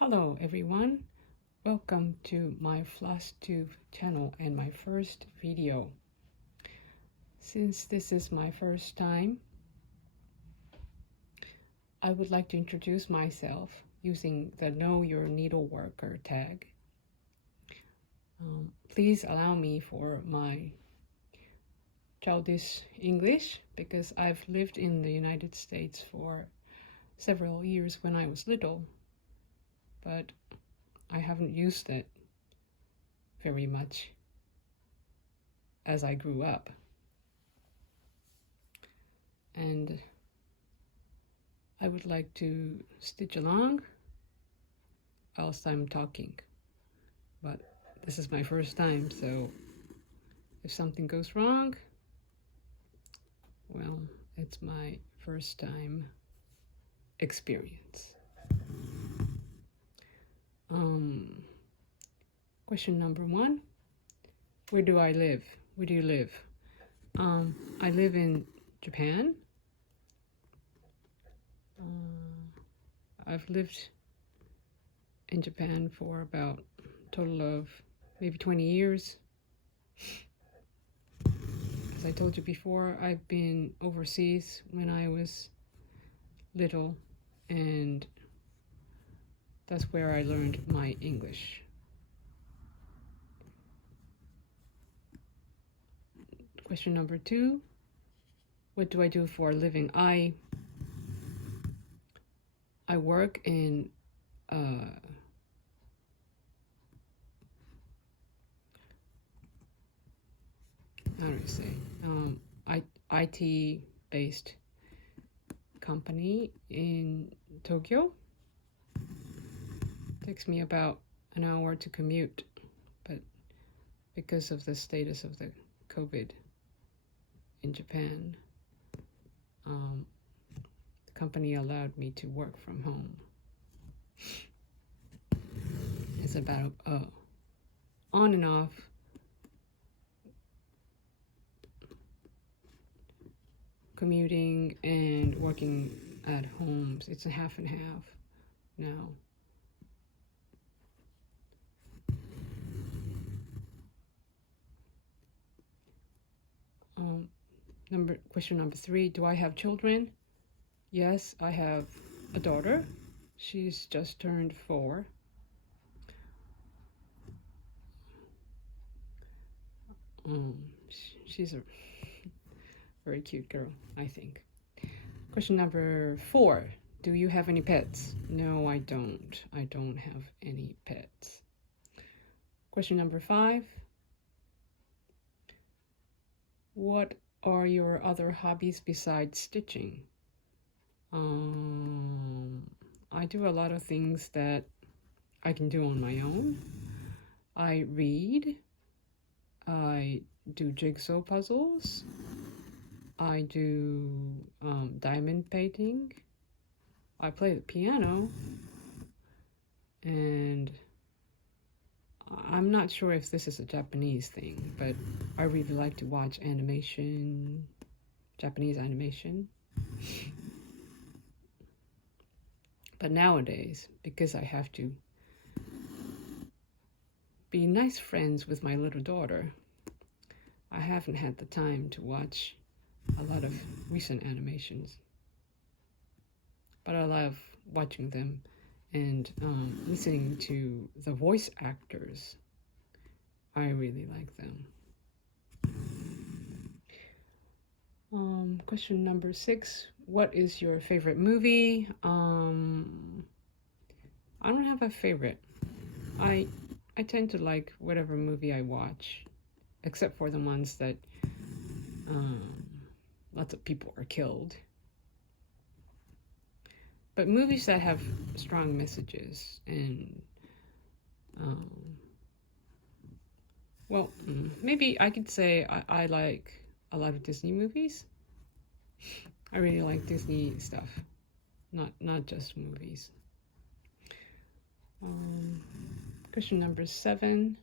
Hello everyone, welcome to my Flosstube channel and my first video. Since this is my first time, I would like to introduce myself using the Know Your Needleworker tag. Please allow me for my childish English because I've lived in the United States for several years when I was little, but I haven't used it very much as I grew up. And I would like to stitch along whilst I'm talking, but this is my first time, so if something goes wrong, well, it's my first time experience. Question number 1, where do I live? Where do you live? I live in Japan. I've lived in Japan for about a total of maybe 20 years. As I told you before, I've been overseas when I was little, and that's where I learned my English. Question number 2, what do I do for a living? I work in how do I say, IT based company in Tokyo. Takes me about an hour to commute, but because of the status of the COVID in Japan, the company allowed me to work from home. It's about on and off commuting and working at home. It's a half and half now. Question number 3, do I have children? Yes, I have a daughter. She's just turned 4. She's a very cute girl, I think. Question number 4, do you have any pets? No, I don't. I don't have any pets. Question number 5, what are your other hobbies besides stitching? I do a lot of things that I can do on my own. I read, I do jigsaw puzzles, I do diamond painting, I play the piano, and I'm not sure if this is a Japanese thing, but I really like to watch animation, Japanese animation. But nowadays, because I have to be nice friends with my little daughter, I haven't had the time to watch a lot of recent animations. But I love watching them and listening to the voice actors. I really like them. Question number 6, what is your favorite movie? I don't have a favorite. I tend to like whatever movie I watch, except for the ones that lots of people are killed. But movies that have strong messages and well, maybe I could say I like a lot of Disney movies. I really like Disney stuff, not just movies. Question number 7,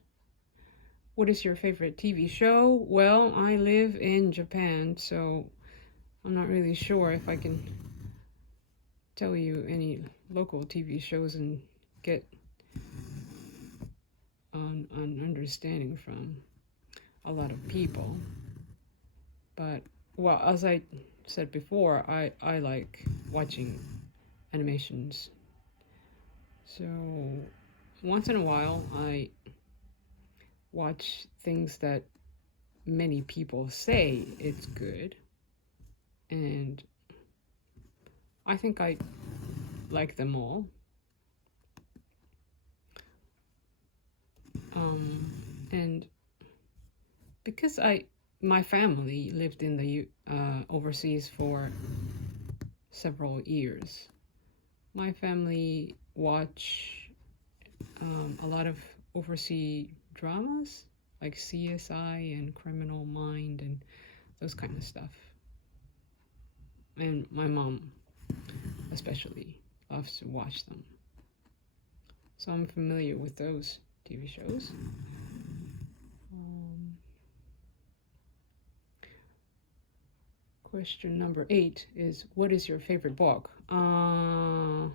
what is your favorite TV show? Well, I live in Japan, so I'm not really sure if I can tell you any local TV shows in get an understanding from a lot of people. But, well, as I said before, I like watching animations. So once in a while, I watch things that many people say it's good. And I think I like them all. And because my family lived in the overseas for several years, my family watch a lot of overseas dramas like CSI and Criminal Mind and those kind of stuff. And my mom especially loves to watch them. So I'm familiar with those TV shows. Question number 8 is, what is your favorite book? Well,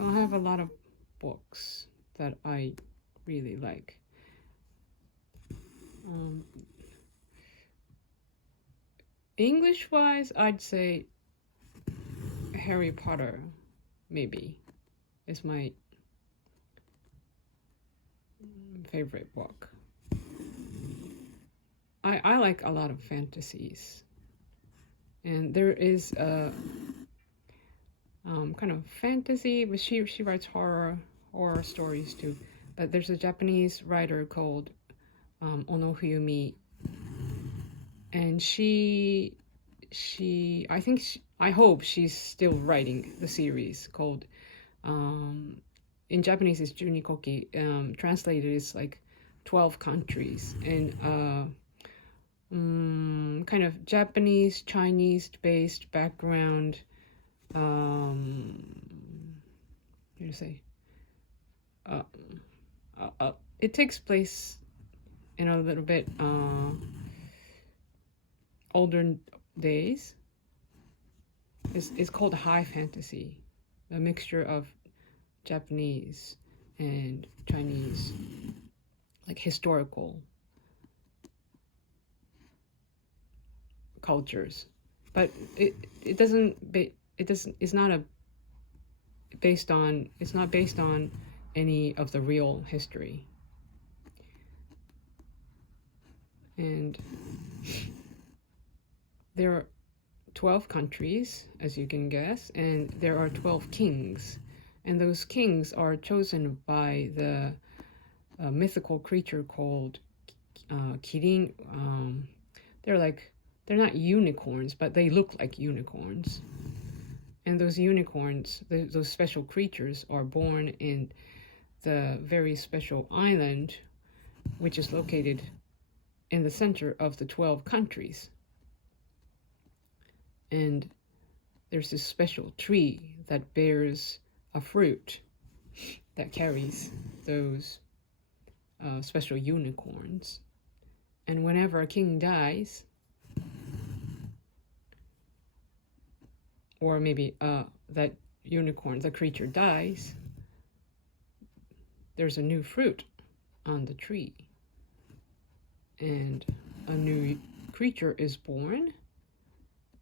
I have a lot of books that I really like. English-wise, I'd say Harry Potter, maybe, is my favorite book. I like a lot of fantasies, and there is a kind of fantasy, but she writes horror stories too. But there's a Japanese writer called Ono Fuyumi, and I hope she's still writing the series called in Japanese it's Junikoki. Translated is like 12 countries, and kind of Japanese, Chinese-based background. How do you say? It takes place in a little bit older days. It's called high fantasy, a mixture of Japanese and Chinese, like historical cultures, but it's not based on any of the real history. And there are 12 countries, as you can guess, and there are 12 kings, and those kings are chosen by the mythical creature called Kirin. They're not unicorns, but they look like unicorns. And those unicorns, those special creatures, are born in the very special island, which is located in the center of the 12 countries. And there's this special tree that bears a fruit that carries those special unicorns. And whenever a king dies, or maybe that unicorn, the creature dies, there's a new fruit on the tree. And a new creature is born,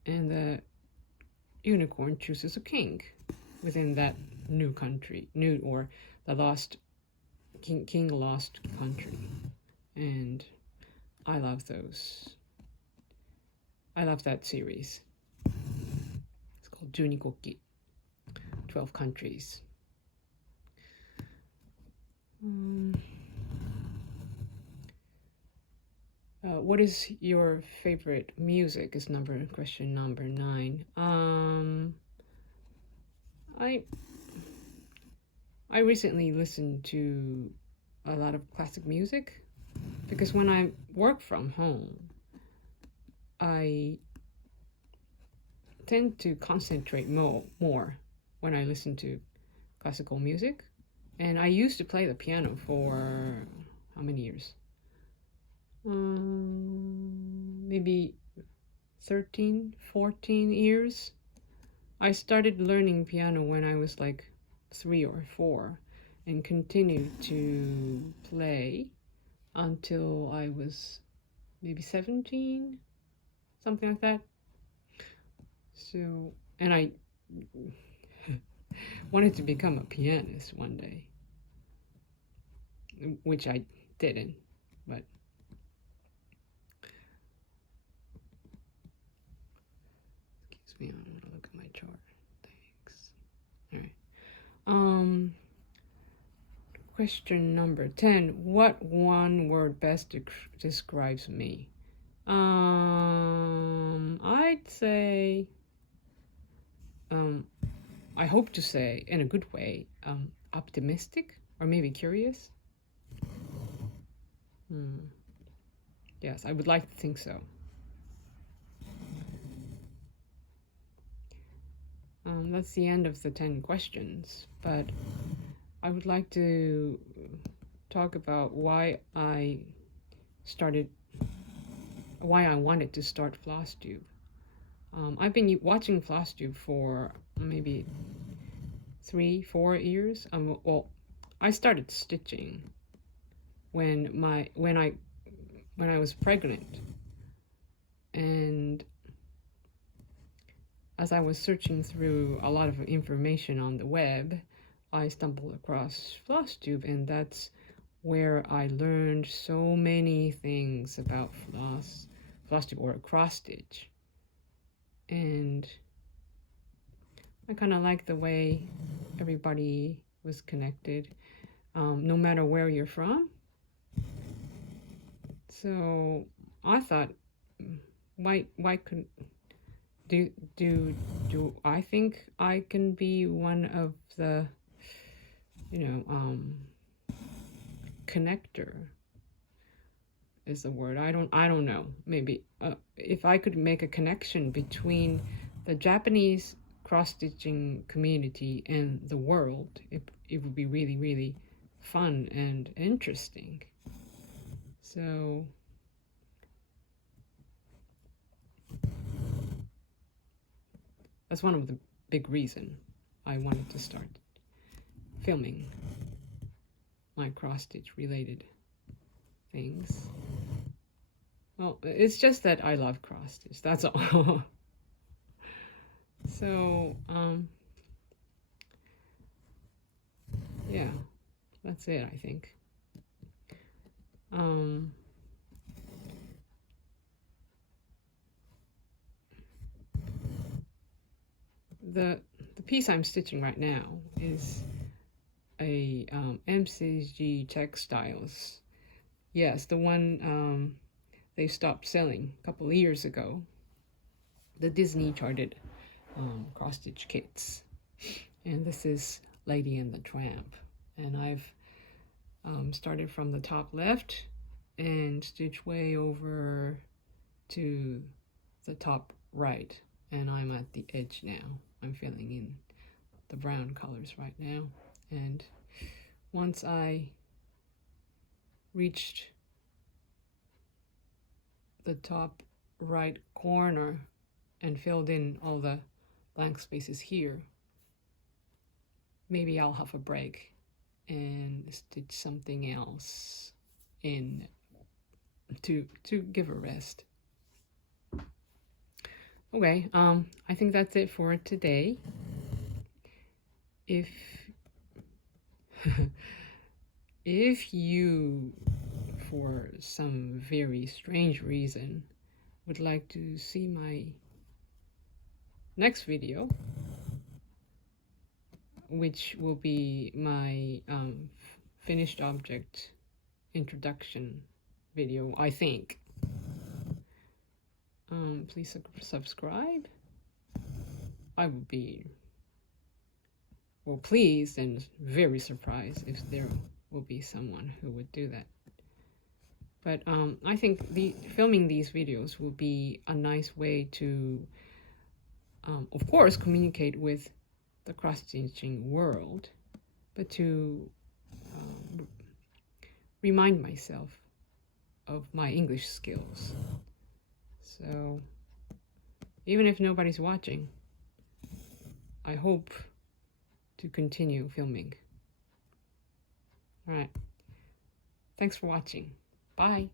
and the unicorn chooses a king within that new country, or the lost king lost country. And I love those. I love that series. It's called Junikoki, 12 countries. What is your favorite music is question number 9. I recently listened to a lot of classic music because when I work from home, I tend to concentrate more when I listen to classical music. And I used to play the piano for how many years? Maybe 13, 14 years. I started learning piano when I was like 3 or 4 and continued to play until I was maybe 17, something like that. So, and I wanted to become a pianist one day, which I didn't, but excuse me, I'm gonna look at my chart. Thanks. All right. Question number 10. What one word best describes me? I'd say, I hope to say in a good way, optimistic or maybe curious. Yes, I would like to think so. That's the end of the 10 questions, but I would like to talk about why I wanted to start Flosstube. I've been watching Flosstube for maybe 3-4 years. Well, I started stitching when I was pregnant, and as I was searching through a lot of information on the web, I stumbled across Flosstube, and that's where I learned so many things about Flosstube or cross stitch. And I kind of like the way everybody was connected, no matter where you're from. So I thought, why could do I think I can be one of the, connector is the word. I don't know. Maybe if I could make a connection between the Japanese cross-stitching community and the world, it would be really, really fun and interesting. So that's one of the big reasons I wanted to start filming my cross-stitch related things. Well, it's just that I love cross-stitch, that's all. So, yeah, that's it, I think. The piece I'm stitching right now is a MCG Textiles. Yes, the one they stopped selling a couple of years ago. The Disney charted cross-stitch kits. And this is Lady and the Tramp. And I've started from the top left and stitched way over to the top right. And I'm at the edge now. I'm filling in the brown colors right now. And once I reached the top right corner and filled in all the blank spaces here, maybe I'll have a break and stitch something else in to give a rest. Okay, I think that's it for today. If you, for some very strange reason, would like to see my next video, which will be my finished object introduction video, I think, please subscribe. I would be pleased and very surprised if there will be someone who would do that. But I think filming these videos will be a nice way to, of course, communicate with the cross-stitching world, but to remind myself of my English skills. So even if nobody's watching, I hope to continue filming. All right. Thanks for watching. Bye.